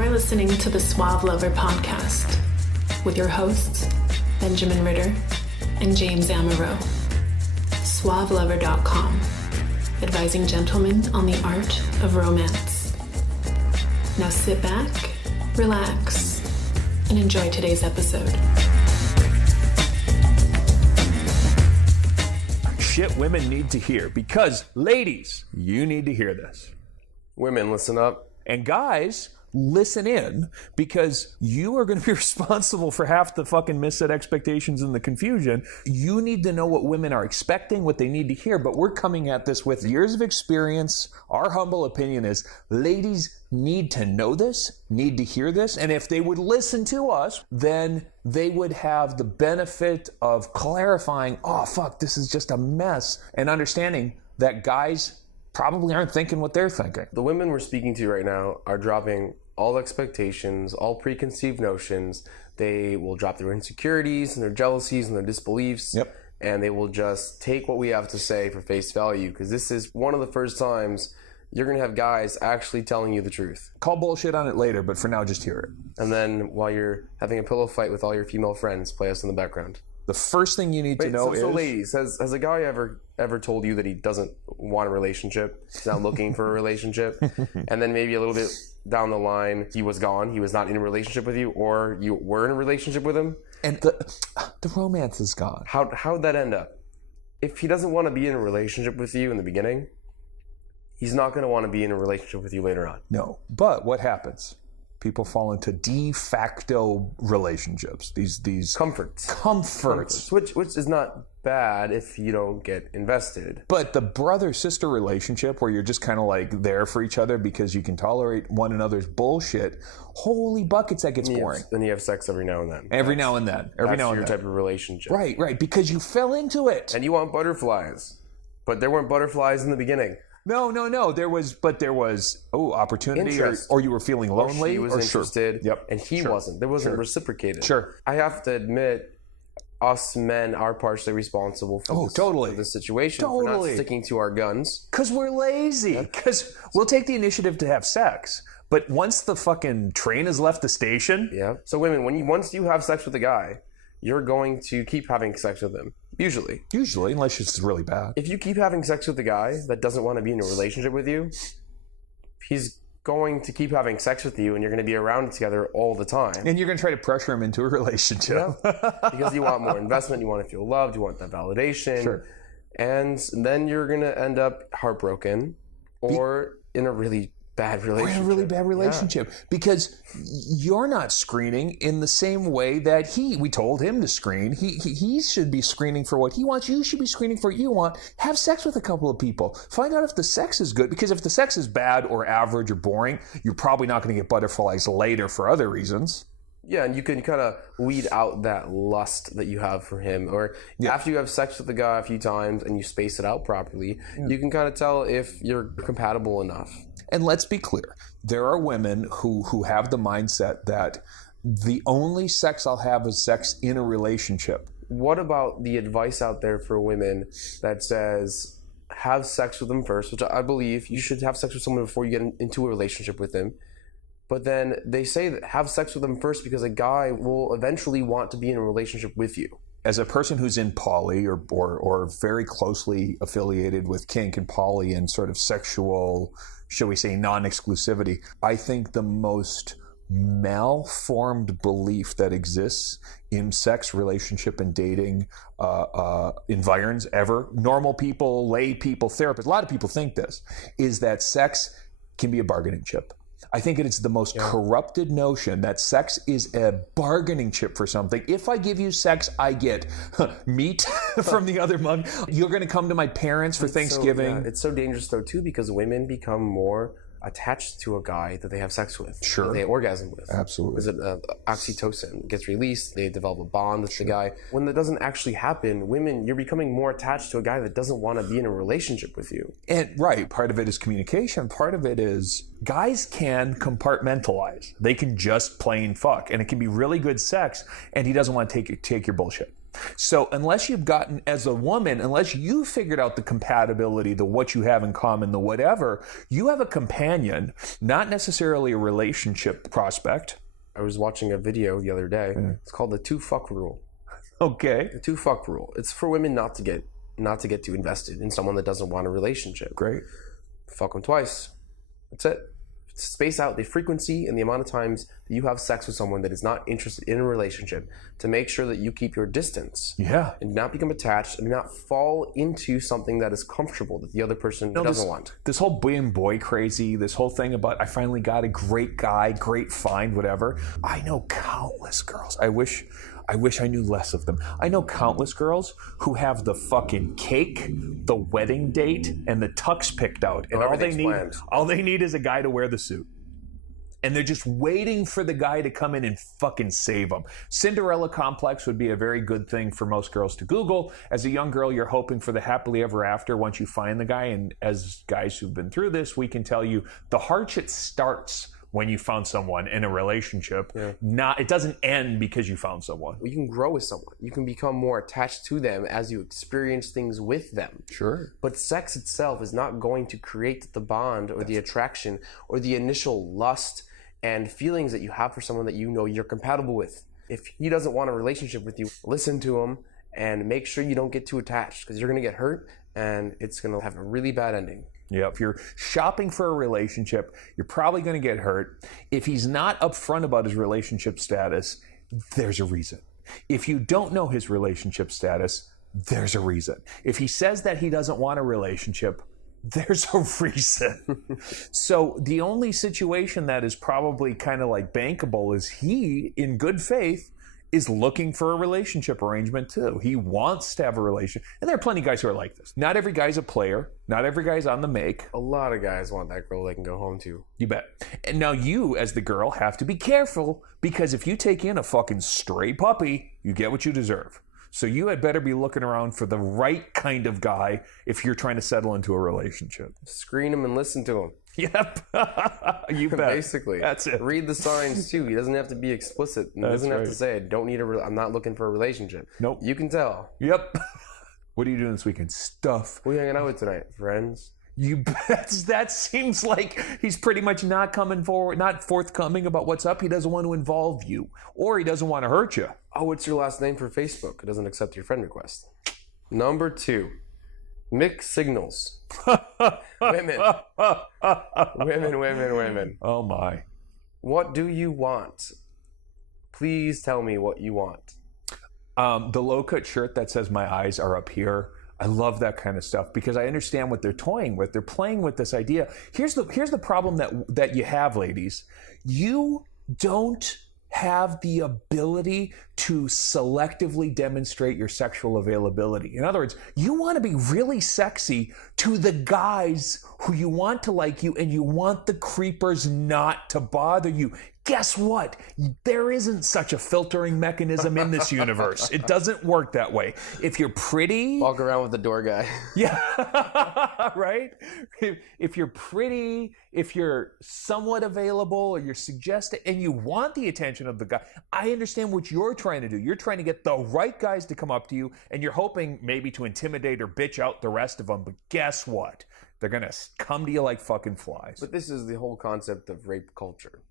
You're listening to the Suave Lover podcast with your hosts, Benjamin Ritter and James Amaro. SuaveLover.com, advising gentlemen on the art of romance. Now sit back, relax, and enjoy today's episode. Shit women need to hear, because ladies, you need to hear this. Women, listen up. And guys, listen in, because you are going to be responsible for half the fucking misset expectations and the confusion. You need to know what women are expecting, what they need to hear, but we're coming at this with years of experience. Our humble opinion is ladies need to know this, need to hear this, and if they would listen to us, then they would have the benefit of clarifying, oh fuck, this is just a mess, and understanding that guys probably aren't thinking what they're thinking. The women we're speaking to right now are dropping all expectations, all preconceived notions. They will drop their insecurities and their jealousies and their disbeliefs. Yep. And they will just take what we have to say for face value, because this is one of the first times you're going to have guys actually telling you the truth. Call bullshit on it later, but for now, just hear it. And then while you're having a pillow fight with all your female friends, play us in the background. The first thing you need to know is... So ladies, has a guy ever told you that he doesn't want a relationship? He's not looking for a relationship? And then maybe a little bit down the line, he was gone. He was not in a relationship with you, or you were in a relationship with him? And the romance is gone. How'd that end up? If he doesn't want to be in a relationship with you in the beginning, he's not going to want to be in a relationship with you later on. No. But what happens? People fall into de facto relationships. These comforts, which is not bad if you don't get invested. But the brother-sister relationship, where you're just kind of like there for each other because you can tolerate one another's bullshit, holy buckets, that gets boring. Then you have sex every now and then. Every now and then. That's your type of relationship. Right, because you fell into it. And you want butterflies, but there weren't butterflies in the beginning. No. There was opportunity, or you were feeling lonely, or she was interested, Yep. And he wasn't. There wasn't reciprocated. Sure. I have to admit, us men are partially responsible for this situation. Totally. For not sticking to our guns. Because we're lazy. Because we'll take the initiative to have sex, but once the fucking train has left the station... Yeah. So women, once you have sex with a guy, you're going to keep having sex with him. Usually, unless it's really bad. If you keep having sex with a guy that doesn't want to be in a relationship with you, he's going to keep having sex with you, and you're going to be around together all the time. And you're going to try to pressure him into a relationship. Yeah. Because you want more investment, you want to feel loved, you want that validation. Sure. And then you're going to end up heartbroken or in a really bad relationship. Because you're not screening in the same way that we told him to screen. He should be screening for what he wants. You should be screening for what you want. Have sex with a couple of people. Find out if the sex is good, because if the sex is bad or average or boring, you're probably not going to get butterflies later for other reasons. Yeah, and you can kind of weed out that lust that you have for him. Or after you have sex with the guy a few times and you space it out properly, you can kind of tell if you're compatible enough. And let's be clear, there are women who have the mindset that the only sex I'll have is sex in a relationship. What about the advice out there for women that says, have sex with them first, which I believe you should have sex with someone before you get into a relationship with them. But then they say that have sex with them first because a guy will eventually want to be in a relationship with you. As a person who's in poly or very closely affiliated with kink and poly and sort of sexual, shall we say, non-exclusivity, I think the most malformed belief that exists in sex, relationship, and dating environs ever, normal people, lay people, therapists, a lot of people think this, is that sex can be a bargaining chip. I think it's the most corrupted notion that sex is a bargaining chip for something. If I give you sex, I get meat from the other mug. You're going to come to my parents for Thanksgiving. It's so dangerous, though, too, because women become more attached to a guy that they have sex with. Sure. That they orgasm with. Absolutely. Because oxytocin gets released, they develop a bond with the guy. When that doesn't actually happen, women, you're becoming more attached to a guy that doesn't want to be in a relationship with you. And part of it is communication. Part of it is guys can compartmentalize. They can just plain fuck. And it can be really good sex, and he doesn't want to take your bullshit. So unless you've gotten, as a woman, unless you figured out the compatibility, the what you have in common, the whatever, you have a companion, not necessarily a relationship prospect. I was watching a video the other day. It's called the 2-fuck rule. Okay. The 2-fuck rule. It's for women not to get too invested in someone that doesn't want a relationship. Great. Fuck them twice. That's it. Space out the frequency and the amount of times that you have sex with someone that is not interested in a relationship to make sure that you keep your distance. Yeah. And not become attached and not fall into something that is comfortable that the other person doesn't want. This whole being boy crazy, this whole thing about I finally got a great guy, great find, whatever. I know countless girls. I wish I knew less of them. I know countless girls who have the fucking cake, the wedding date, and the tux picked out. And all they need is a guy to wear the suit. And they're just waiting for the guy to come in and fucking save them. Cinderella complex would be a very good thing for most girls to Google. As a young girl, you're hoping for the happily ever after once you find the guy. And as guys who've been through this, we can tell you the hardship starts when you found someone in a relationship. It doesn't end because you found someone. Well, you can grow with someone. You can become more attached to them as you experience things with them. Sure. But sex itself is not going to create the bond or the attraction or the initial lust and feelings that you have for someone that you know you're compatible with. If he doesn't want a relationship with you, listen to him and make sure you don't get too attached because you're going to get hurt and it's going to have a really bad ending. Yeah, if you're shopping for a relationship, you're probably going to get hurt. If he's not upfront about his relationship status, there's a reason. If you don't know his relationship status, there's a reason. If he says that he doesn't want a relationship, there's a reason. So the only situation that is probably kind of like bankable is he, in good faith, is looking for a relationship arrangement too. He wants to have a relationship. And there are plenty of guys who are like this. Not every guy's a player. Not every guy's on the make. A lot of guys want that girl they can go home to. You bet. And now you, as the girl, have to be careful because if you take in a fucking stray puppy, you get what you deserve. So you had better be looking around for the right kind of guy if you're trying to settle into a relationship. Screen him and listen to him. Yep. You bet. Basically. That's it. Read the signs too. He doesn't have to be explicit. He doesn't have to say, I'm not looking for a relationship. Nope. You can tell. Yep. What are you doing this weekend? Stuff. Who are you hanging out with tonight? Friends? You bet. That seems like he's pretty much not forthcoming about what's up. He doesn't want to involve you. Or he doesn't want to hurt you. Oh, what's your last name for Facebook? It doesn't accept your friend request. Number 2. Mixed signals. Women. Women. Oh my. What do you want? Please tell me what you want. The low-cut shirt that says my eyes are up here. I love that kind of stuff because I understand what they're toying with. They're playing with this idea. Here's the problem that you have, ladies. You don't have the ability to selectively demonstrate your sexual availability. In other words, you want to be really sexy to the guys who you want to like you, and you want the creepers not to bother you. Guess what? There isn't such a filtering mechanism in this universe. It doesn't work that way. If you're pretty... Walk around with the door guy. Yeah, right? If you're pretty, if you're somewhat available, or you're suggestive, and you want the attention of the guy, I understand what you're trying to do. You're trying to get the right guys to come up to you, and you're hoping maybe to intimidate or bitch out the rest of them. But guess what? They're going to come to you like fucking flies. But this is the whole concept of rape culture.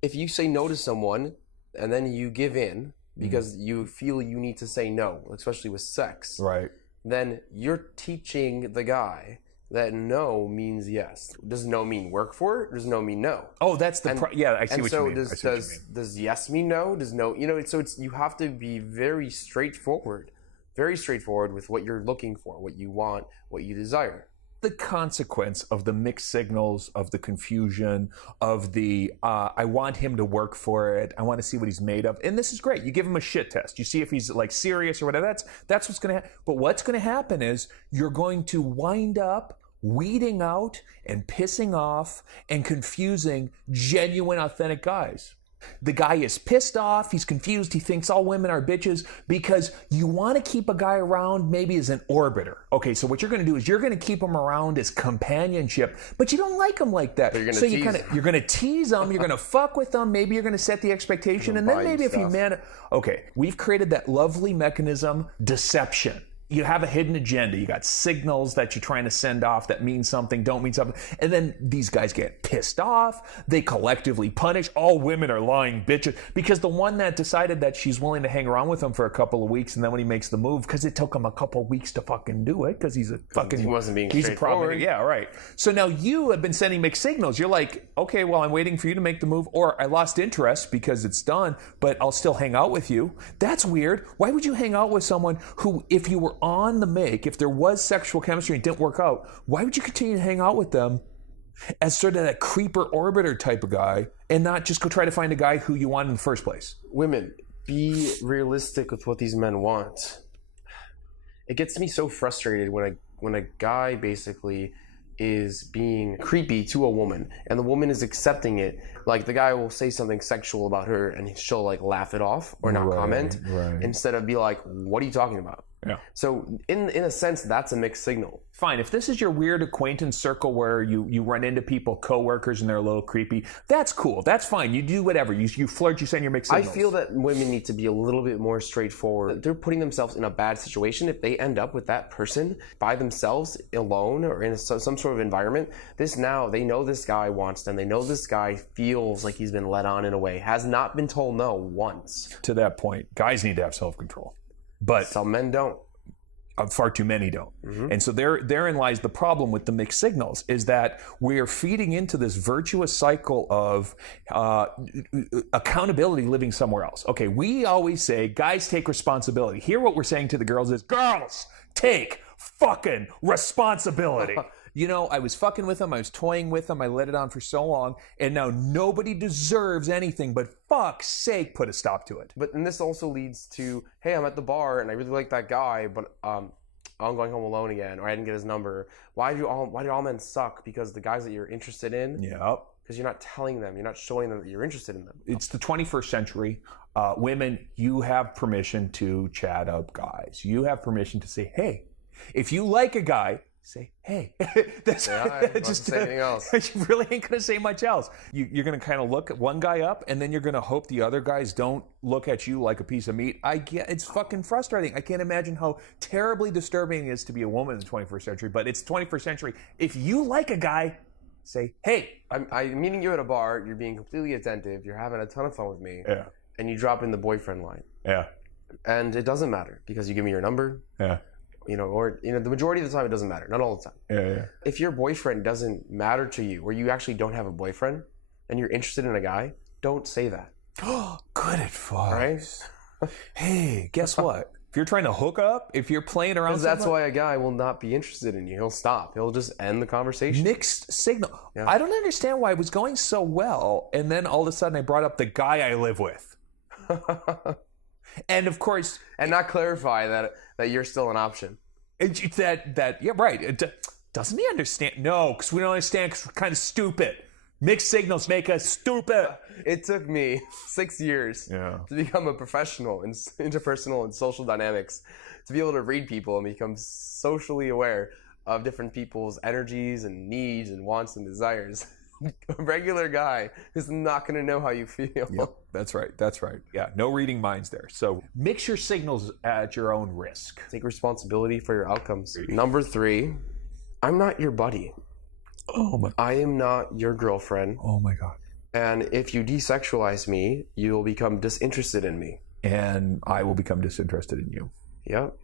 If you say no to someone and then you give in because you feel you need to say no, especially with sex, right? Then you're teaching the guy that no means yes. Does no mean work for it? Does no mean no? Oh, that's the yeah. I see what you mean. So does yes mean no? Does no? So you have to be very straightforward with what you're looking for, what you want, what you desire. The consequence of the mixed signals, of the confusion, of the I want him to work for it, I want to see what he's made of, and this is great. You give him a shit test. You see if he's like serious or whatever. That's what's going to happen. But what's going to happen is you're going to wind up weeding out and pissing off and confusing genuine, authentic guys. The guy is pissed off, he's confused, he thinks all women are bitches because you want to keep a guy around maybe as an orbiter. Okay, so what you're going to do is you're going to keep him around as companionship, but you don't like him like that. You're so you're going to tease him, you're going to fuck with him, maybe you're going to set the expectation, and then maybe if you okay, we've created that lovely mechanism, deception. You have a hidden agenda. You got signals that you're trying to send off that mean something, don't mean something. And then these guys get pissed off. They collectively punish. All women are lying bitches. Because the one that decided that she's willing to hang around with him for a couple of weeks, and then when he makes the move, because it took him a couple of weeks to fucking do it, because he's a fucking... He wasn't being straightforward. Yeah, right. So now you have been sending mixed signals. You're like, okay, well, I'm waiting for you to make the move, or I lost interest because it's done, but I'll still hang out with you. That's weird. Why would you hang out with someone who, if you were on the make, if there was sexual chemistry and it didn't work out, why would you continue to hang out with them as sort of that creeper orbiter type of guy and not just go try to find a guy who you want in the first place? Women, be realistic with what these men want. It gets me so frustrated when a guy basically is being creepy to a woman and the woman is accepting it. Like the guy will say something sexual about her and she'll like laugh it off or not comment instead of be like, what are you talking about? Yeah. So in a sense, that's a mixed signal. Fine. If this is your weird acquaintance circle where you run into people, coworkers, and they're a little creepy, that's cool. That's fine. You do whatever. You flirt, you send your mixed signals. I feel that women need to be a little bit more straightforward. They're putting themselves in a bad situation. If they end up with that person by themselves, alone, or in some sort of environment, they know this guy wants them. They know this guy feels like he's been led on in a way, has not been told no once. To that point, guys need to have self-control. But some men don't. Far too many don't. And so therein lies the problem with the mixed signals, is that we're feeding into this virtuous cycle of accountability living somewhere else. Okay, we always say, guys take responsibility. Here what we're saying to the girls is, girls, take fucking responsibility. You know, I was fucking with him, I was toying with him, I let it on for so long, and now nobody deserves anything, but fuck's sake, put a stop to it. And this also leads to, hey, I'm at the bar and I really like that guy, but I'm going home alone again, or I didn't get his number. Why do all men suck? Because the guys that you're interested in, because you're not telling them, you're not showing them that you're interested in them. It's the 21st century. Women, you have permission to chat up guys. You have permission to say, hey, if you like a guy, say, hey. That's just say anything else. You really ain't going to say much else. You're going to kind of look at one guy up, and then you're going to hope the other guys don't look at you like a piece of meat. It's fucking frustrating. I can't imagine how terribly disturbing it is to be a woman in the 21st century, but it's 21st century. If you like a guy, say, hey. I'm meeting you at a bar, you're being completely attentive, you're having a ton of fun with me, and you drop in the boyfriend line. Yeah. And it doesn't matter, because you give me your number. Yeah. The majority of the time it doesn't matter. Not all the time. Yeah. If your boyfriend doesn't matter to you, or you actually don't have a boyfriend, and you're interested in a guy, don't say that. Good advice. Right? Hey, guess what? If you're trying to hook up, if you're playing around, because that's why a guy will not be interested in you. He'll stop. He'll just end the conversation. Mixed signal. Yeah. I don't understand why it was going so well, and then all of a sudden I brought up the guy I live with. And of course, and not clarify that you're still an option. Yeah, right. Doesn't he understand? No, because we don't understand. Because we're kind of stupid. Mixed signals make us stupid. It took me 6 years to become a professional in interpersonal and social dynamics, to be able to read people and become socially aware of different people's energies and needs and wants and desires. A regular guy is not going to know how you feel. Yep, that's right. Yeah, no reading minds there. So mix your signals at your own risk. Take responsibility for your outcomes. Number 3, I'm not your buddy. Oh my! I am not your girlfriend. Oh my God! And if you desexualize me, you will become disinterested in me. And I will become disinterested in you. Yep.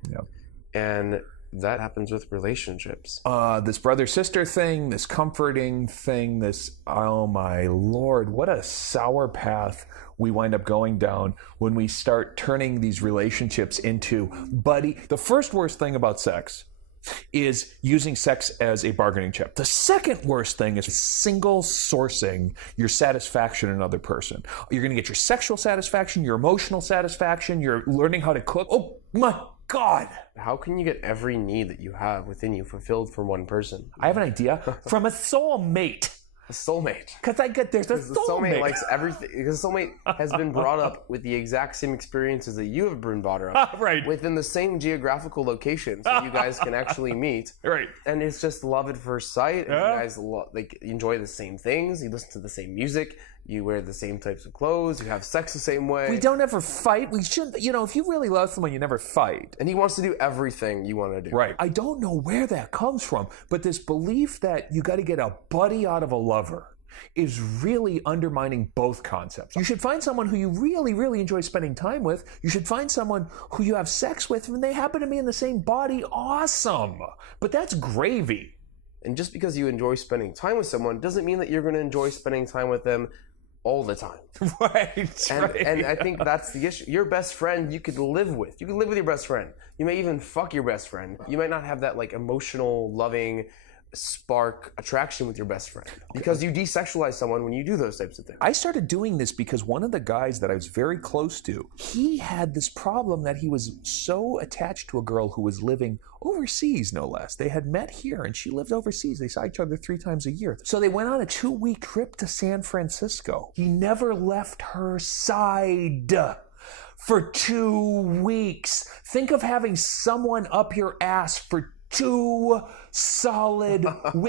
And that happens with relationships. This brother-sister thing, this comforting thing, oh my Lord, what a sour path we wind up going down when we start turning these relationships into buddy. The first worst thing about sex is using sex as a bargaining chip. The second worst thing is single sourcing your satisfaction in another person. You're going to get your sexual satisfaction, your emotional satisfaction, you're learning how to cook. Oh my God. How can you get every need that you have within you fulfilled from one person? I have an idea. From a soul mate. A soulmate. Because there's a soulmate. The soulmate likes everything. Because the soulmate has been brought up with the exact same experiences that you have been brought up. Right. Within the same geographical location, so you guys can actually meet. Right. And it's just love at first sight. And you guys enjoy the same things. You listen to the same music. You wear the same types of clothes. You have sex the same way. We don't ever fight. We should, if you really love someone, you never fight. And he wants to do everything you want to do. Right. I don't know where that comes from, but this belief that you got to get a buddy out of a lover is really undermining both concepts. You should find someone who you really, really enjoy spending time with. You should find someone who you have sex with, and they happen to be in the same body. Awesome. But that's gravy. And just because you enjoy spending time with someone doesn't mean that you're going to enjoy spending time with them all the time. Right. And I think that's the issue. Your best friend you could live with. You could live with your best friend. You may even fuck your best friend. You might not have that emotional, loving spark attraction with your best friend because you desexualize someone when you do those types of things. I started doing this because one of the guys that I was very close to, he had this problem that he was so attached to a girl who was living overseas, no less. They had met here and she lived overseas. They saw each other 3 times a year. So they went on a 2-week trip to San Francisco. He never left her side for 2 weeks. Think of having someone up your ass for 2 solid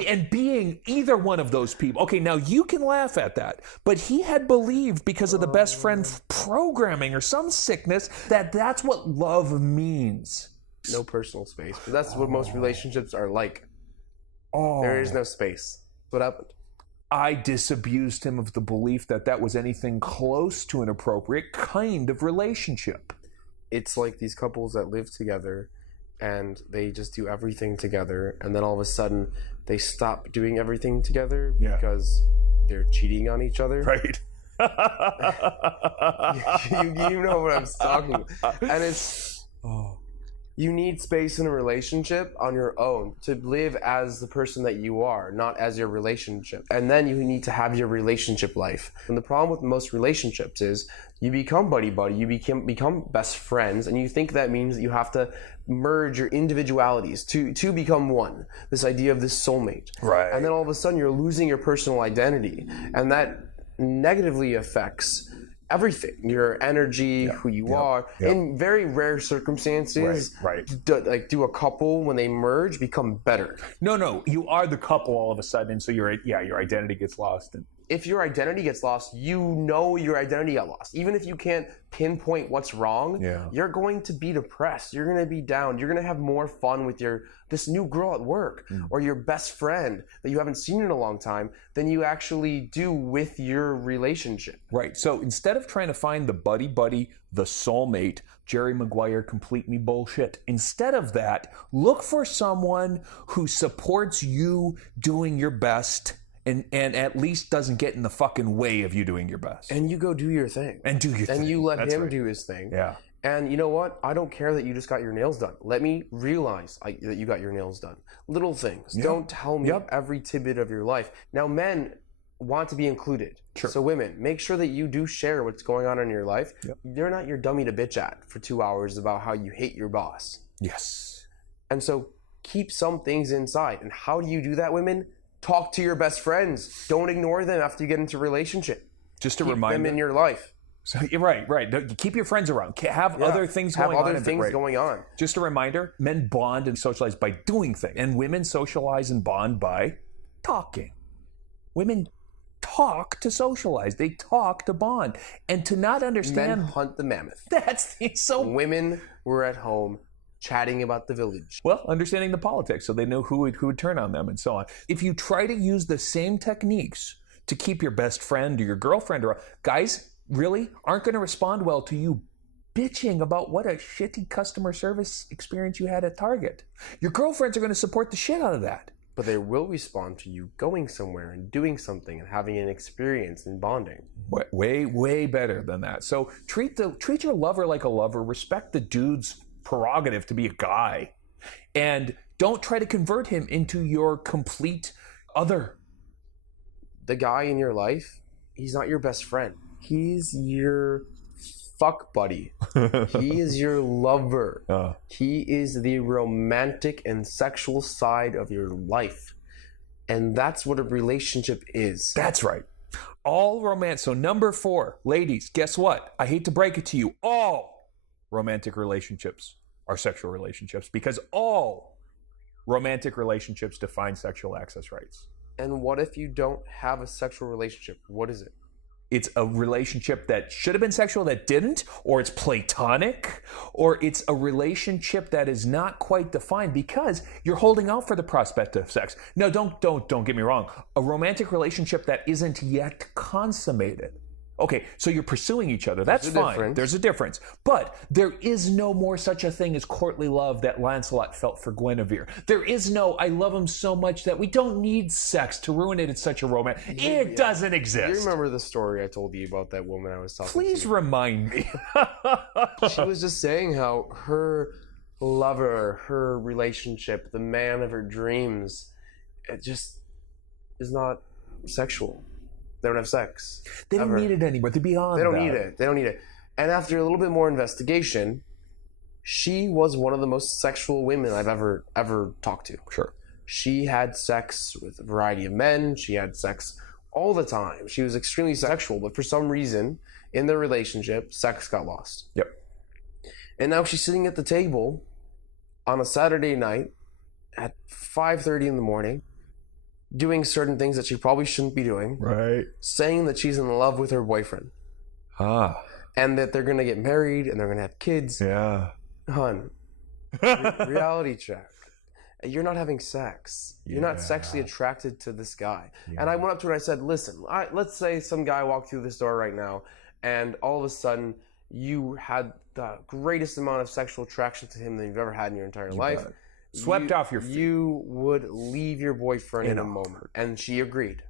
and being either one of those people. Okay, now you can laugh at that, but he had believed because of the best friend programming or some sickness that that's what love means. No personal space. But that's what most relationships are like. There is no space. What happened? I disabused him of the belief that that was anything close to an appropriate kind of relationship. It's like these couples that live together and they just do everything together, and then all of a sudden they stop doing everything together because they're cheating on each other. Right. you know what I'm talking about. And it's you need space in a relationship on your own to live as the person that you are, not as your relationship. And then you need to have your relationship life. And the problem with most relationships is you become buddy-buddy, you become best friends, and you think that means that you have to merge your individualities to become one. This idea of this soulmate. Right. And then all of a sudden you're losing your personal identity. And that negatively affects everything, your energy, who you are. In very rare circumstances, do a couple, when they merge, become better. No, you are the couple all of a sudden, so your identity gets lost. If your identity gets lost, you know your identity got lost. Even if you can't pinpoint what's wrong, you're going to be depressed. You're going to be down. You're going to have more fun with this new girl at work or your best friend that you haven't seen in a long time than you actually do with your relationship. Right. So instead of trying to find the buddy, the soulmate, Jerry Maguire complete me bullshit, instead of that, look for someone who supports you doing your best and at least doesn't get in the fucking way of you doing your best. And you go do your thing. And you let him do his thing. Yeah. And you know what? I don't care that you just got your nails done. Let me realize that you got your nails done. Little things. Yep. Don't tell me every tidbit of your life. Now, men want to be included. Sure. So women, make sure that you do share what's going on in your life. Yep. They're not your dummy to bitch at for 2 hours about how you hate your boss. Yes. And so keep some things inside. And how do you do that, women? Talk to your best friends. Don't ignore them after you get into a relationship. Just a keep reminder. them in your life. So, right. Keep your friends around. Have other things going on. Have other things going on. Just a reminder, men bond and socialize by doing things. And women socialize and bond by talking. Women talk to socialize. They talk to bond. And to not understand... Men hunt the mammoth. So... Women were at home chatting about the village. Well, understanding the politics, so they know who would turn on them and so on. If you try to use the same techniques to keep your best friend or your girlfriend around, guys really aren't going to respond well to you bitching about what a shitty customer service experience you had at Target. Your girlfriends are going to support the shit out of that. But they will respond to you going somewhere and doing something and having an experience and bonding. Way better than that. So treat your lover like a lover. Respect the dude's prerogative to be a guy, and don't try to convert him into your complete other. The guy in your life, he's not your best friend. He's your fuck buddy. He is your lover. He is the romantic and sexual side of your life. And that's what a relationship is. That's right. All romance. So number 4, ladies, guess what? I hate to break it to you. All romantic relationships are sexual relationships because all romantic relationships define sexual access rights. And what if you don't have a sexual relationship? What is it? It's a relationship that should have been sexual that didn't, or it's platonic, or it's a relationship that is not quite defined because you're holding out for the prospect of sex. No, don't get me wrong. A romantic relationship that isn't yet consummated. Okay, so you're pursuing each other. That's fine. There's a difference. But there is no more such a thing as courtly love that Lancelot felt for Guinevere. There is no, I love him so much that we don't need sex to ruin it. It's such a romance. It doesn't exist. You remember the story I told you about that woman I was talking to? Please remind me. She was just saying how her lover, her relationship, the man of her dreams, it just is not sexual. They don't have sex. They don't need it anymore. They're beyond They don't that. need it. They don't need it. And after a little bit more investigation, she was one of the most sexual women I've ever talked to. Sure. She had sex with a variety of men. She had sex all the time. She was extremely sexual, but for some reason, in their relationship, sex got lost. Yep. And now she's sitting at the table on a Saturday night at 5:30 in the morning, doing certain things that she probably shouldn't be doing. Right. Saying that she's in love with her boyfriend. Ah. And that they're going to get married and they're going to have kids. Yeah. Hun, reality check. You're not having sex. You're not sexually attracted to this guy. Yeah. And I went up to her and I said, listen, let's say some guy walked through this door right now and all of a sudden you had the greatest amount of sexual attraction to him than you've ever had in your entire life. Bet. Swept off your feet. You would leave your boyfriend in a moment. And she agreed.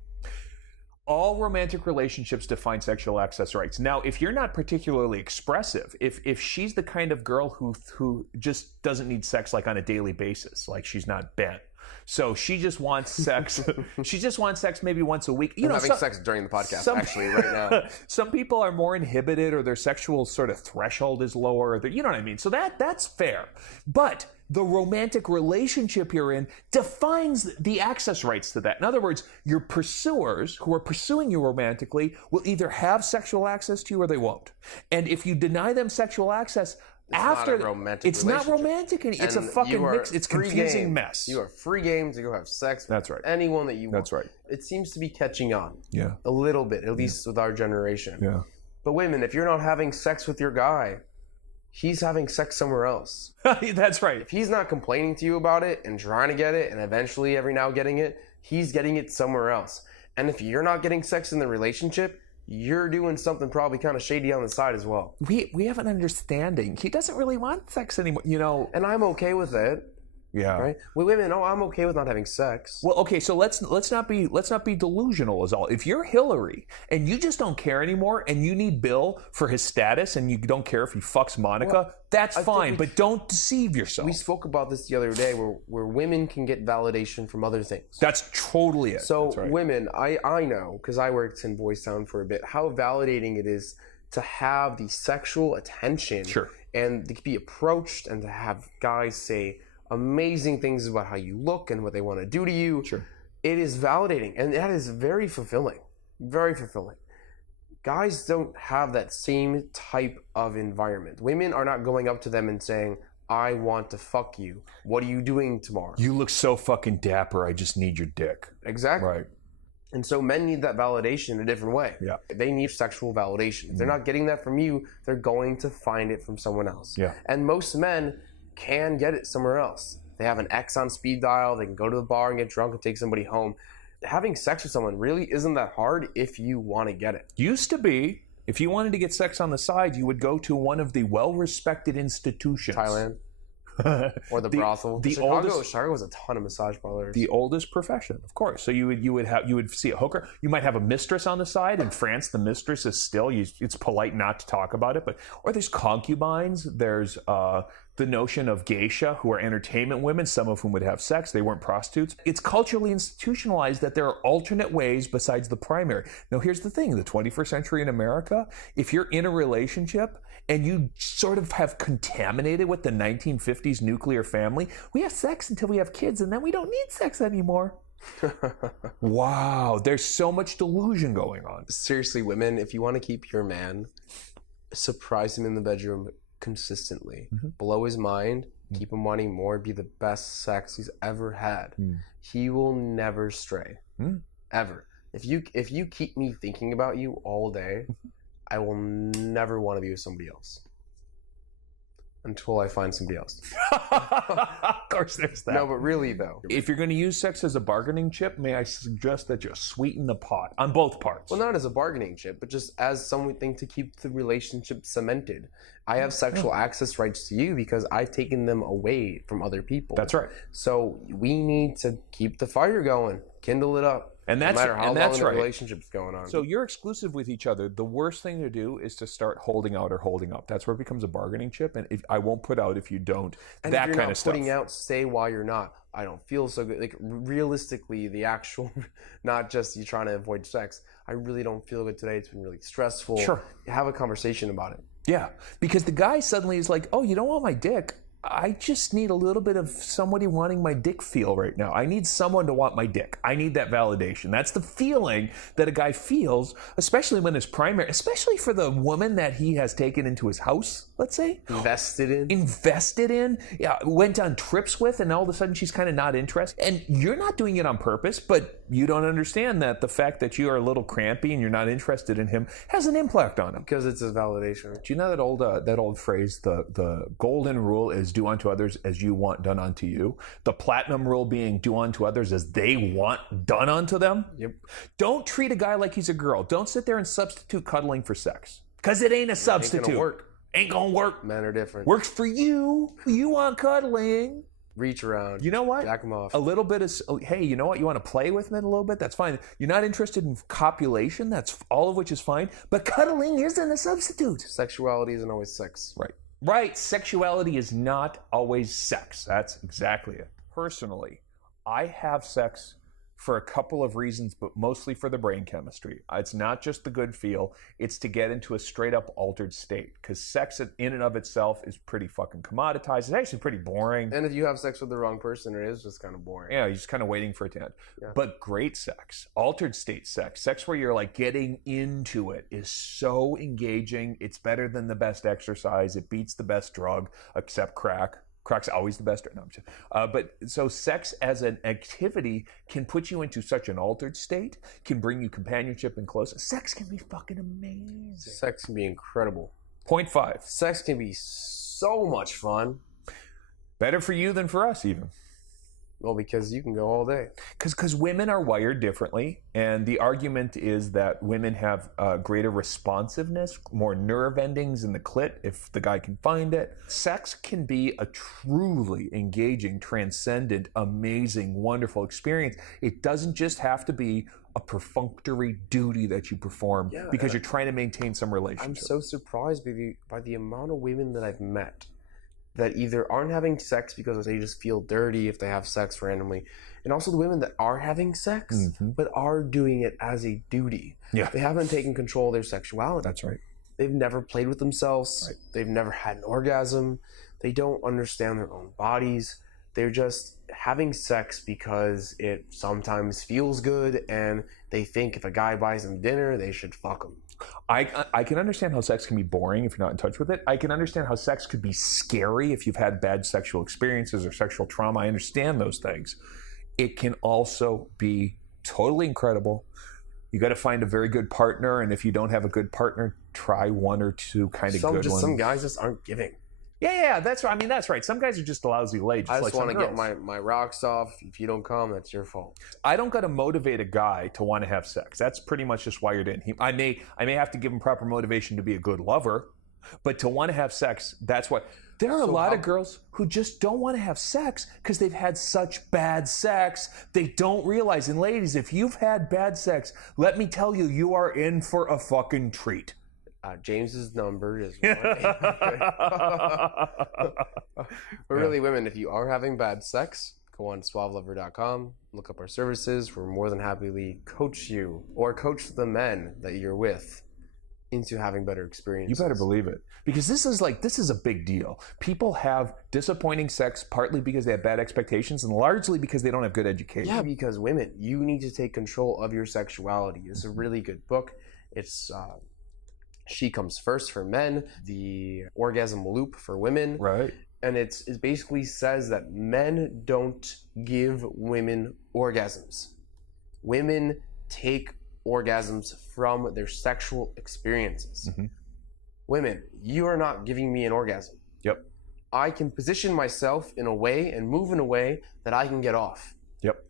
All romantic relationships define sexual access rights. Now, if you're not particularly expressive, if she's the kind of girl who just doesn't need sex like on a daily basis, like she's not bent, so she just wants sex. She just wants sex maybe once a week. I'm having sex during the podcast, actually, right now. Some people are more inhibited, or their sexual sort of threshold is lower. You know what I mean? So that's fair. But the romantic relationship you're in defines the access rights to that. In other words, your pursuers who are pursuing you romantically will either have sexual access to you or they won't. And if you deny them sexual access, it's not romantic. It's a fucking mix. It's confusing mess. You are free game to go have sex with That's right. anyone that you want. That's right. It seems to be catching on. Yeah. A little bit, at least with our generation. Yeah. But women, if you're not having sex with your guy, he's having sex somewhere else. That's right. If he's not complaining to you about it and trying to get it and eventually every now getting it, he's getting it somewhere else. And if you're not getting sex in the relationship, you're doing something probably kind of shady on the side as well. We have an understanding. He doesn't really want sex anymore, And I'm okay with it. Yeah. Right. Well, women, I'm okay with not having sex. Well, okay, so let's not be delusional is all. If you're Hillary and you just don't care anymore and you need Bill for his status and you don't care if he fucks Monica, that's fine, but don't deceive yourself. We spoke about this the other day where women can get validation from other things. That's totally it. So right. Women, I know, because I worked in Boys Town for a bit, how validating it is to have the sexual attention and to be approached and to have guys say amazing things about how you look and what they want to do to you. Sure. It is validating, and that is very fulfilling. Very fulfilling. Guys don't have that same type of environment. Women are not going up to them and saying, I want to fuck you. What are you doing tomorrow? You look so fucking dapper, I just need your dick. Exactly. Right. And so men need that validation in a different way. Yeah. They need sexual validation. If they're not getting that from you, they're going to find it from someone else. Yeah. And most men can get it somewhere else. They have an ex on speed dial. They can go to the bar and get drunk and take somebody home. Having sex with someone really isn't that hard if you want to get it. Used to be, if you wanted to get sex on the side, you would go to one of the well-respected institutions. Thailand. Or the brothel. Chicago was a ton of massage parlors. The oldest profession, of course. So you would see a hooker. You might have a mistress on the side. In France, the mistress is still, it's polite not to talk about it, or there's concubines. There's the notion of geisha, who are entertainment women, some of whom would have sex. They weren't prostitutes. It's culturally institutionalized that there are alternate ways besides the primary. Now, here's the thing. The 21st century in America, if you're in a relationship and you sort of have contaminated with the 1950s nuclear family, we have sex until we have kids, and then we don't need sex anymore. Wow, there's so much delusion going on. Seriously, women, if you want to keep your man, surprise him in the bedroom consistently. Blow his mind, keep him wanting more, be the best sex he's ever had. He will never stray. Ever. If you keep me thinking about you all day, I will never want to be with somebody else. Until I find somebody else. Of course there's that. No, but really though. If you're going to use sex as a bargaining chip, may I suggest that you sweeten the pot on both parts? Well, not as a bargaining chip, but just as something to keep the relationship cemented. I have sexual access rights to you because I've taken them away from other people. That's right. So we need to keep the fire going, kindle it up. And that's, no matter how and long that's the right. relationship's going on. So you're exclusive with each other. The worst thing to do is to start holding out or holding up. That's where it becomes a bargaining chip. And if, I won't put out if you don't. And that if you're kind not of stuff. putting out, say why you're not. I don't feel so good. Like realistically, the actual, not just you trying to avoid sex. I really don't feel good today. It's been really stressful. Sure. Have a conversation about it. Yeah, because the guy suddenly is like, oh, you don't want my dick? I just need a little bit of somebody wanting my dick feel right now. I need someone to want my dick. I need that validation. That's the feeling that a guy feels, especially when his primary, especially for the woman that he has taken into his house, let's say. Invested in. Yeah, went on trips with, and all of a sudden she's kind of not interested. And you're not doing it on purpose, but you don't understand that the fact that you are a little crampy and you're not interested in him has an impact on him. Because it's a validation. Do you know that old phrase, the golden rule is do unto others as you want done unto you? The platinum rule being do unto others as they want done unto them? Yep. Don't treat a guy like he's a girl. Don't sit there and substitute cuddling for sex. Because it ain't a substitute. Ain't gonna work. Ain't gonna work. Men are different. Works for you. You want cuddling. Reach around. You know what? Jack them off. A little bit of, hey, you know what? You want to play with it a little bit? That's fine. You're not interested in copulation? That's all of which is fine. But cuddling isn't a substitute. Sexuality isn't always sex. Right. Right. Sexuality is not always sex. That's exactly it. Personally, I have sex for a couple of reasons, but mostly for the brain chemistry. It's not just the good feel. It's to get into a straight up altered state. Because sex in and of itself is pretty fucking commoditized. It's actually pretty boring. And if you have sex with the wrong person, it is just kind of boring. Yeah, you're just kind of waiting for it to end. Yeah. But great sex, altered state sex where you're like getting into it is so engaging. It's better than the best exercise. It beats the best drug, except crack. Crack's always the best. No, I'm just, but so sex as an activity can put you into such an altered state, can bring you companionship and closeness. Sex can be fucking amazing. Sex can be incredible. 0.5. Sex can be so much fun. Better for you than for us, even. Well, because you can go all day. Because women are wired differently, and the argument is that women have greater responsiveness, more nerve endings in the clit if the guy can find it. Sex can be a truly engaging, transcendent, amazing, wonderful experience. It doesn't just have to be a perfunctory duty that you perform because you're trying to maintain some relationship. I'm so surprised by the amount of women that I've met that either aren't having sex because they just feel dirty if they have sex randomly, and also the women that are having sex but are doing it as a duty. Yeah. They haven't taken control of their sexuality. That's right. They've never played with themselves. Right. They've never had an orgasm. They don't understand their own bodies. They're just having sex because it sometimes feels good, and they think if a guy buys them dinner, they should fuck him. I can understand how sex can be boring if you're not in touch with it. I can understand how sex could be scary if you've had bad sexual experiences or sexual trauma. I understand those things. It can also be totally incredible. You got to find a very good partner, and if you don't have a good partner, try one or two kind of good ones. Some guys just aren't giving. Yeah, that's right. I mean, that's right. Some guys are just lousy lay. I just want to get my rocks off. If you don't come, that's your fault. I don't got to motivate a guy to want to have sex. That's pretty much just wired in. I may have to give him proper motivation to be a good lover, but to want to have sex, that's what. There are a lot of girls who just don't want to have sex because they've had such bad sex. They don't realize. And ladies, if you've had bad sex, let me tell you, you are in for a fucking treat. James's number is 1. But really, women, if you are having bad sex, go on suavelover.com, look up our services. We're more than happily coach you or coach the men that you're with into having better experiences. You better believe it. Because this is a big deal. People have disappointing sex partly because they have bad expectations and largely because they don't have good education. Yeah, because women, you need to take control of your sexuality. It's a really good book. It's She Comes First for men, The Orgasm Loop for women. Right. And it basically says that men don't give women orgasms. Women take orgasms from their sexual experiences. Mm-hmm. Women, you are not giving me an orgasm. Yep. I can position myself in a way and move in a way that I can get off. Yep.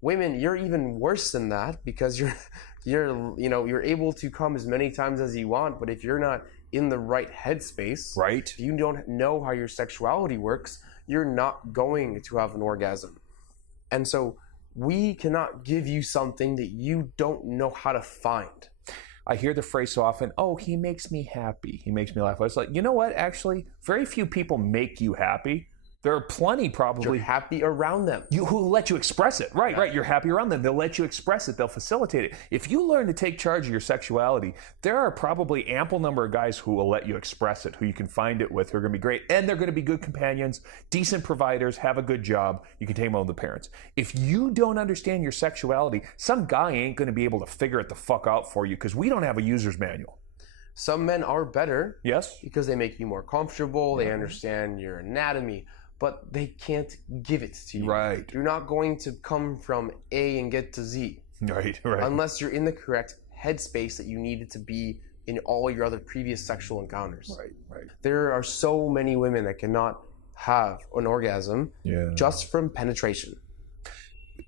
Women, you're even worse than that because you're able to come as many times as you want, but if you're not in the right headspace, right, if you don't know how your sexuality works, you're not going to have an orgasm. And so we cannot give you something that you don't know how to find. I hear the phrase so often, oh, he makes me happy. He makes me laugh. I was like, you know what? Actually, very few people make you happy. There are plenty probably. You're happy around them. Who let you express it. Right. You're happy around them. They'll let you express it. They'll facilitate it. If you learn to take charge of your sexuality, there are probably ample number of guys who will let you express it, who you can find it with, who are going to be great. And they're going to be good companions, decent providers, have a good job. You can take them home to the parents. If you don't understand your sexuality, some guy ain't going to be able to figure it the fuck out for you because we don't have a user's manual. Some men are better. Yes. Because they make you more comfortable. They understand your anatomy. But they can't give it to you. Right. You're not going to come from A and get to Z. Right. Unless you're in the correct headspace that you needed to be in all your other previous sexual encounters. Right. There are so many women that cannot have an orgasm just from penetration.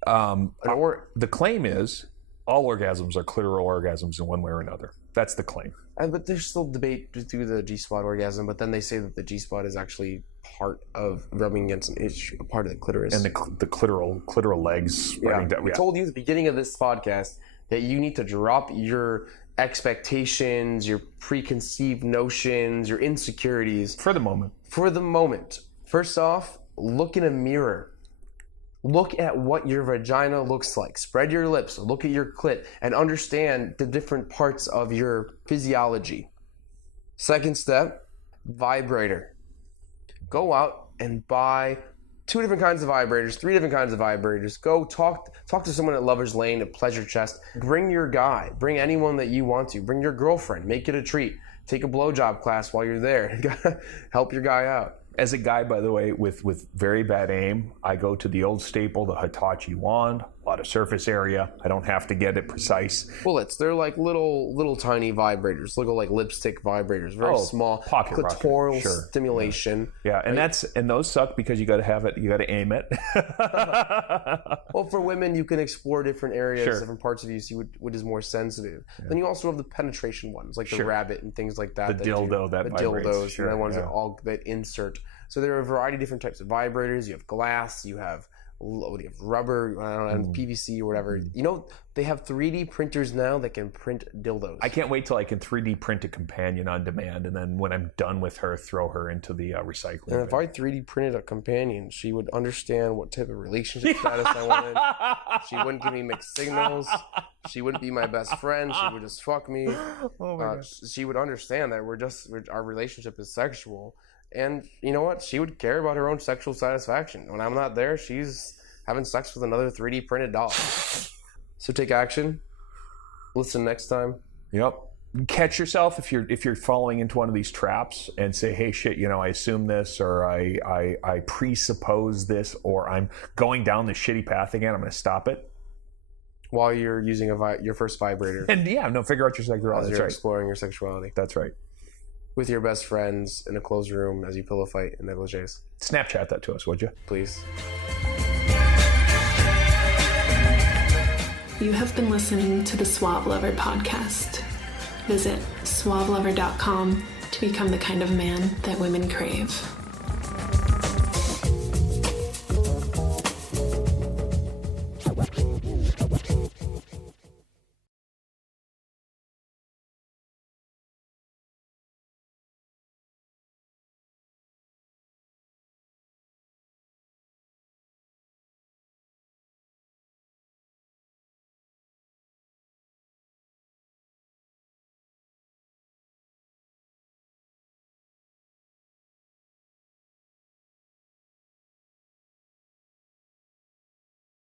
The claim is all orgasms are clitoral orgasms in one way or another. That's the claim. But there's still debate to do the G-spot orgasm, but then they say that the G-spot is actually part of rubbing against an itch, a part of the clitoris. And the clitoral legs. Yeah. We told you at the beginning of this podcast that you need to drop your expectations, your preconceived notions, your insecurities. For the moment. First off, look in a mirror. Look at what your vagina looks like. Spread your lips, look at your clit, and understand the different parts of your physiology. Second step, vibrator. Go out and buy 2 different kinds of vibrators, 3 different kinds of vibrators. Go talk to someone at Lover's Lane, at Pleasure Chest. Bring your guy. Bring anyone that you want to. Bring your girlfriend. Make it a treat. Take a blowjob class while you're there. Help your guy out. As a guy, by the way, with very bad aim, I go to the old staple, the Hitachi wand, a lot of surface area. I don't have to get it precise. Bullets. They're like little tiny vibrators. Look like lipstick vibrators. Very small. Pocket clitoral stimulation. Yeah, and and those suck because you got to have it. You got to aim it. Well, for women, you can explore different areas, different parts of you, see what is more sensitive. Yeah. Then you also have the penetration ones, like the rabbit and things like that. The dildo that vibrates. Dildos, and the ones that insert. So there are a variety of different types of vibrators. You have glass, you have rubber, I don't know, PVC or whatever. You know, they have 3D printers now that can print dildos. I can't wait till I can 3D print a companion on demand, and then when I'm done with her, throw her into the recycling bin. And if I 3D printed a companion, she would understand what type of relationship status I wanted. She wouldn't give me mixed signals. She wouldn't be my best friend. She would just fuck me. Oh my God. She would understand that our relationship is sexual. And you know what? She would care about her own sexual satisfaction. When I'm not there, she's having sex with another 3D printed doll. So take action. Listen next time. Yep. Catch yourself if you're falling into one of these traps and say, hey, shit, I assume this, or I presuppose this, or I'm going down this shitty path again. I'm going to stop it. While you're using your first vibrator. And figure out your sexuality. As you're exploring your sexuality. That's right. With your best friends in a closed room as you pillow fight in negligees. Snapchat that to us, would you? Please. You have been listening to the Suave Lover podcast. Visit suavelover.com to become the kind of man that women crave.